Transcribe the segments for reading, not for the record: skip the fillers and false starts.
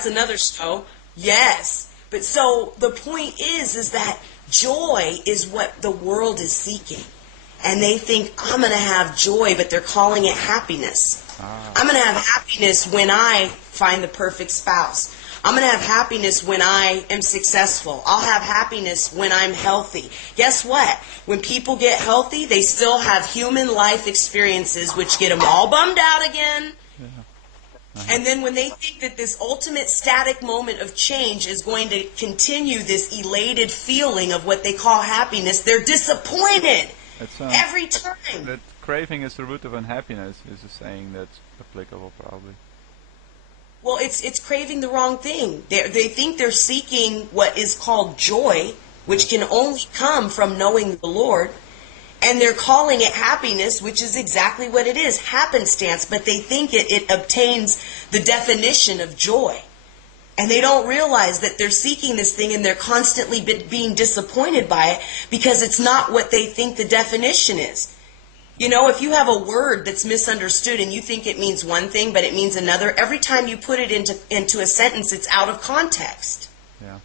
that's another show. Yes. But so the point is that joy is what the world is seeking. And they think, I'm going to have joy, but they're calling it happiness. I'm going to have happiness when I find the perfect spouse. I'm going to have happiness when I am successful. I'll have happiness when I'm healthy. Guess what? When people get healthy, they still have human life experiences which get them all bummed out again. And then when they think that this ultimate static moment of change is going to continue this elated feeling of what they call happiness, they're disappointed every time. That craving is the root of unhappiness is a saying that's applicable probably. Well, it's craving the wrong thing. They think they're seeking what is called joy, which can only come from knowing the Lord. And they're calling it happiness, which is exactly what it is, happenstance. But they think it obtains the definition of joy. And they don't realize that they're seeking this thing and they're constantly being disappointed by it because it's not what they think the definition is. You know, if you have a word that's misunderstood and you think it means one thing but it means another, every time you put it into a sentence, it's out of context. Yeah.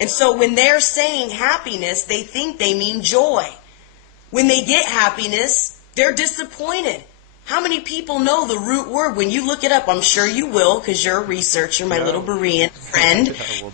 And so when they're saying happiness, they think they mean joy. When they get happiness, they're disappointed. How many people know the root word? When you look it up, I'm sure you will because you're a researcher, my little Berean friend.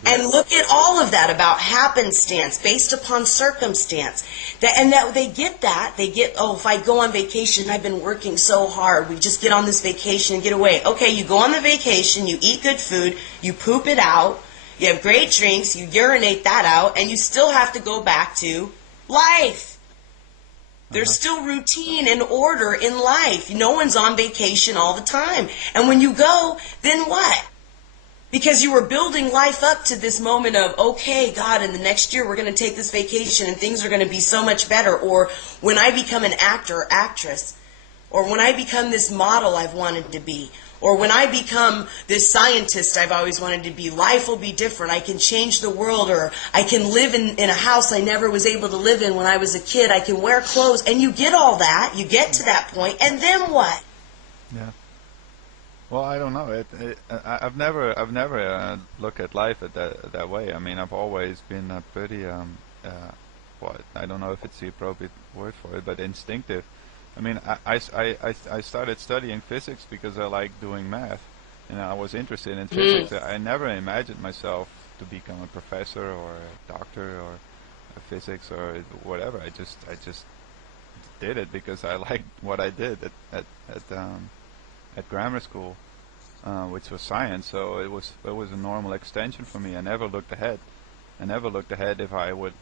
And look at all of that about happenstance, based upon circumstance. That they get that. They get, oh, if I go on vacation, I've been working so hard. We just get on this vacation and get away. Okay, you go on the vacation, you eat good food, you poop it out, you have great drinks, you urinate that out, and you still have to go back to life. There's still routine and order in life. No one's on vacation all the time. And when you go, then what? Because you were building life up to this moment of, okay, God, in the next year we're going to take this vacation and things are going to be so much better. Or when I become an actor or actress, or when I become this model I've wanted to be, or when I become this scientist I've always wanted to be, life will be different. I can change the world, or I can live in a house I never was able to live in when I was a kid. I can wear clothes. And you get all that. You get to that point, and then what? Yeah. Well, I don't know. I've never looked at life that way. I mean, I've always been a pretty I don't know if it's the appropriate word for it, but instinctive. I mean, I started studying physics because I like doing math, and I was interested in physics. I never imagined myself to become a professor or a doctor or a physics or whatever. I just did it because I liked what I did at grammar school, which was science. So it was a normal extension for me. I never looked ahead. I never looked ahead if I would,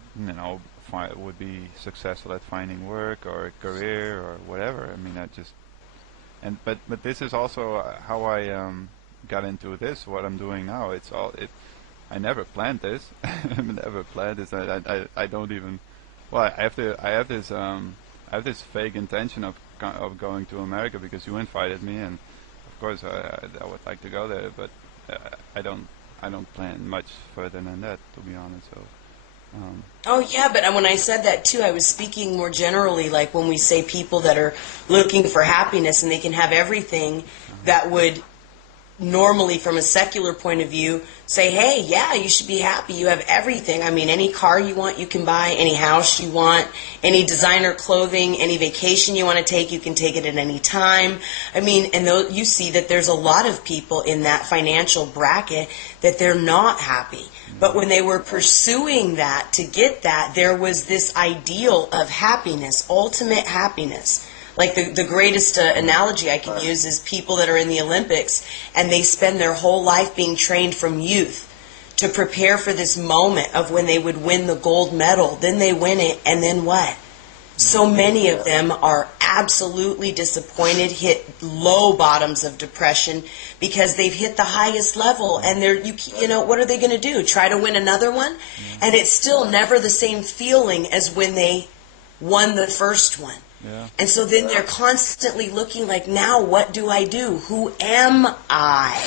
would be successful at finding work or a career or whatever. I mean, but this is also how I got into this. What I'm doing now, I never planned this. I never planned this. I don't even. Well, I have this vague intention of going to America because you invited me, and of course I would like to go there, but I don't plan much further than that, to be honest. So. Oh yeah, but when I said that too, I was speaking more generally, like when we say people that are looking for happiness and they can have everything, that would normally, from a secular point of view, say, hey, yeah, you should be happy. You have everything. I mean, any car you want, you can buy. Any house you want. Any designer clothing. Any vacation you want to take, you can take it at any time. I mean, and you see that there's a lot of people in that financial bracket that they're not happy. But when they were pursuing that, to get that, there was this ideal of happiness, ultimate happiness. Like the greatest analogy I can use is people that are in the Olympics and they spend their whole life being trained from youth to prepare for this moment of when they would win the gold medal. Then they win it, and then what? So many of them are absolutely disappointed, hit low bottoms of depression because they've hit the highest level, and what are they going to do? Try to win another one? And it's still never the same feeling as when they won the first one. Yeah. And so then they're constantly looking like, now what do I do? Who am I?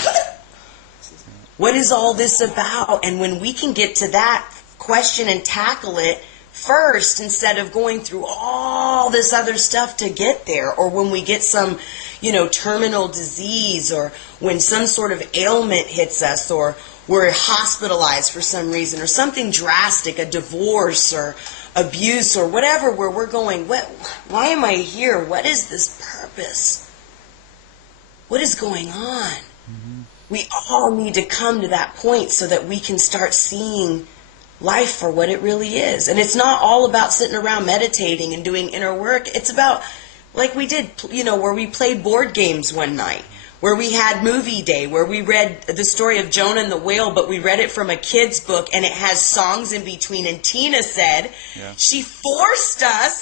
What is all this about? And when we can get to that question and tackle it first instead of going through all this other stuff to get there, or when we get some, terminal disease, or when some sort of ailment hits us, or we're hospitalized for some reason, or something drastic, a divorce or abuse or whatever, where we're going, why am I here? What is this purpose? What is going on? Mm-hmm. We all need to come to that point so that we can start seeing life for what it really is. And it's not all about sitting around meditating and doing inner work. It's about, like we did, where we played board games one night, where we had movie day, where we read the story of Jonah and the whale, but we read it from a kid's book, and it has songs in between. And Tina said she forced us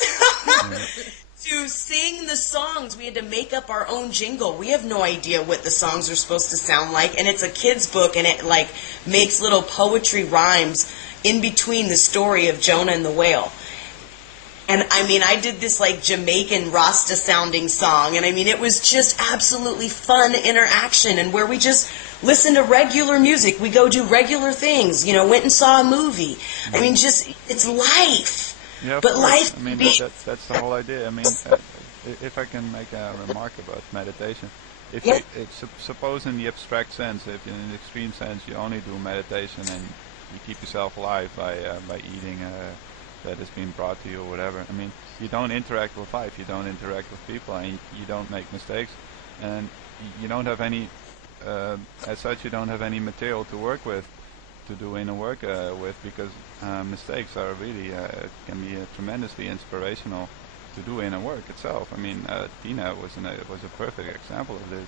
to sing the songs. We had to make up our own jingle. We have no idea what the songs are supposed to sound like, and it's a kid's book, and it makes little poetry rhymes in between the story of Jonah and the whale. And I did this Jamaican Rasta sounding song, and it was just absolutely fun interaction, and where we just listen to regular music, we go do regular things, went and saw a movie. It's life. Yeah, but life. That's the whole idea. If I can make a remark about meditation, suppose in the abstract sense, if in the extreme sense you only do meditation and you keep yourself alive by eating that has been brought to you or whatever. You don't interact with life, you don't interact with people, and you don't make mistakes, and you don't have any, as such, you don't have any material to work with, to do inner work with, because mistakes are really can be tremendously inspirational to do inner work itself. Tina was a perfect example of this.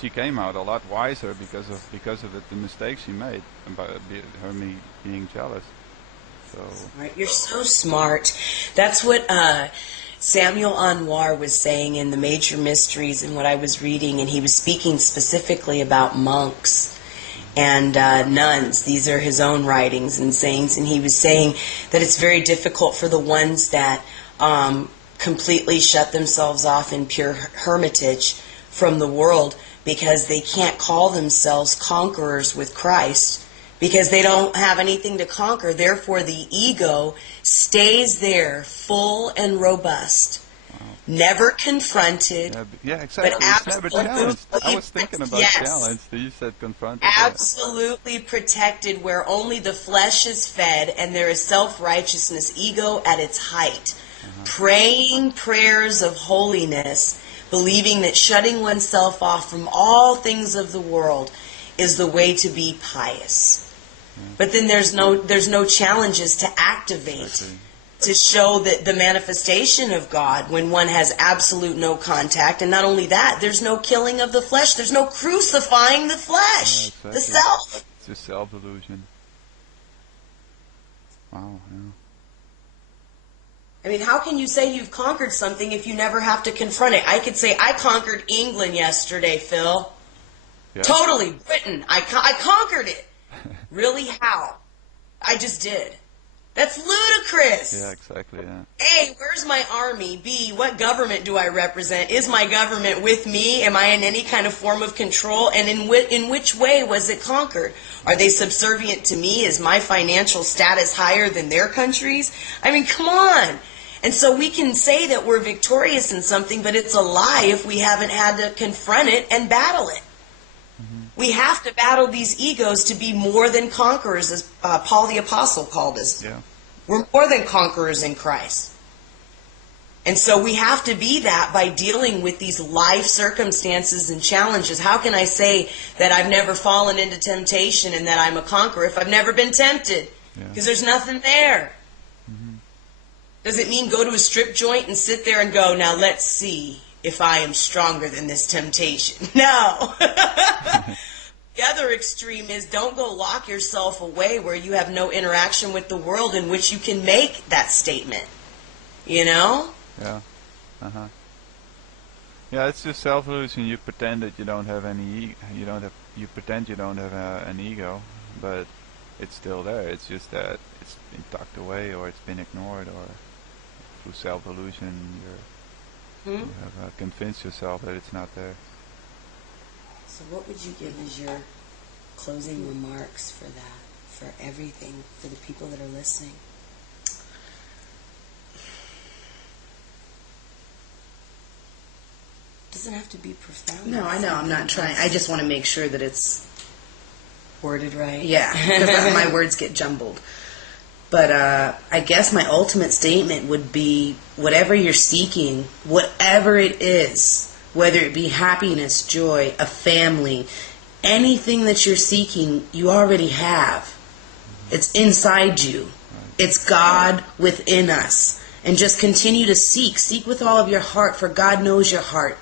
She came out a lot wiser because of the mistakes she made about me being jealous. So. Right, you're so smart. That's what Samuel Anwar was saying in the Major Mysteries and what I was reading, and he was speaking specifically about monks and nuns. These are his own writings and sayings, and he was saying that it's very difficult for the ones that completely shut themselves off in pure hermitage from the world, because they can't call themselves conquerors with Christ, because they don't have anything to conquer. Therefore, the ego stays there, full and robust, never confronted. Yeah, exactly. It's never challenged. I was thinking about challenge. You said confronted. Absolutely protected, where only the flesh is fed, and there is self-righteousness, ego at its height. Praying prayers of holiness, believing that shutting oneself off from all things of the world is the way to be pious. But then there's no challenges to activate, to show that the manifestation of God when one has absolute no contact. And not only that, there's no killing of the flesh. There's no crucifying the flesh, the self. It's just self-illusion. Wow, yeah. How can you say you've conquered something if you never have to confront it? I could say, I conquered England yesterday, Phil. Yeah. Totally, Britain. I conquered it. Really, how? I just did. That's ludicrous. Yeah, exactly, yeah. A, where's my army? B, what government do I represent? Is my government with me? Am I in any kind of form of control? And in which way was it conquered? Are they subservient to me? Is my financial status higher than their countries? Come on. And so we can say that we're victorious in something, but it's a lie if we haven't had to confront it and battle it. We have to battle these egos to be more than conquerors, as Paul the Apostle called us. Yeah. We're more than conquerors in Christ. And so we have to be that by dealing with these life circumstances and challenges. How can I say that I've never fallen into temptation and that I'm a conqueror if I've never been tempted? Because there's nothing there. Does it mean go to a strip joint and sit there and go, now let's see if I am stronger than this temptation? No. The other extreme is don't go lock yourself away where you have no interaction with the world in which you can make that statement. Yeah. Yeah, it's just self-illusion. You pretend that you don't have any. You pretend you don't have an ego, but it's still there. It's just that it's been tucked away, or it's been ignored, or through self-illusion you have convinced yourself that it's not there. So what would you give as your closing remarks for that, for everything, for the people that are listening? doesn't have to be profound. No, I know. I'm not trying. I just want to make sure that it's worded right. Yeah, because my words get jumbled. But I guess my ultimate statement would be whatever you're seeking, whatever it is, whether it be happiness, joy, a family, anything that you're seeking, you already have. It's inside you. It's God within us. And just continue to seek. Seek with all of your heart, for God knows your heart.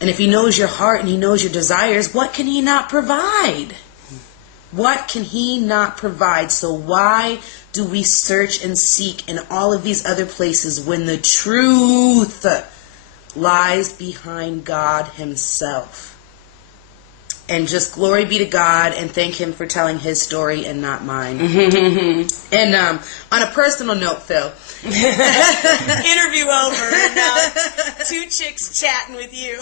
And if He knows your heart and He knows your desires, what can He not provide? What can He not provide? So why do we search and seek in all of these other places when the truth lies behind God Himself? And just glory be to God, and thank Him for telling His story and not mine. And on a personal note, Phil. Interview over. And now 2 chicks chatting with you.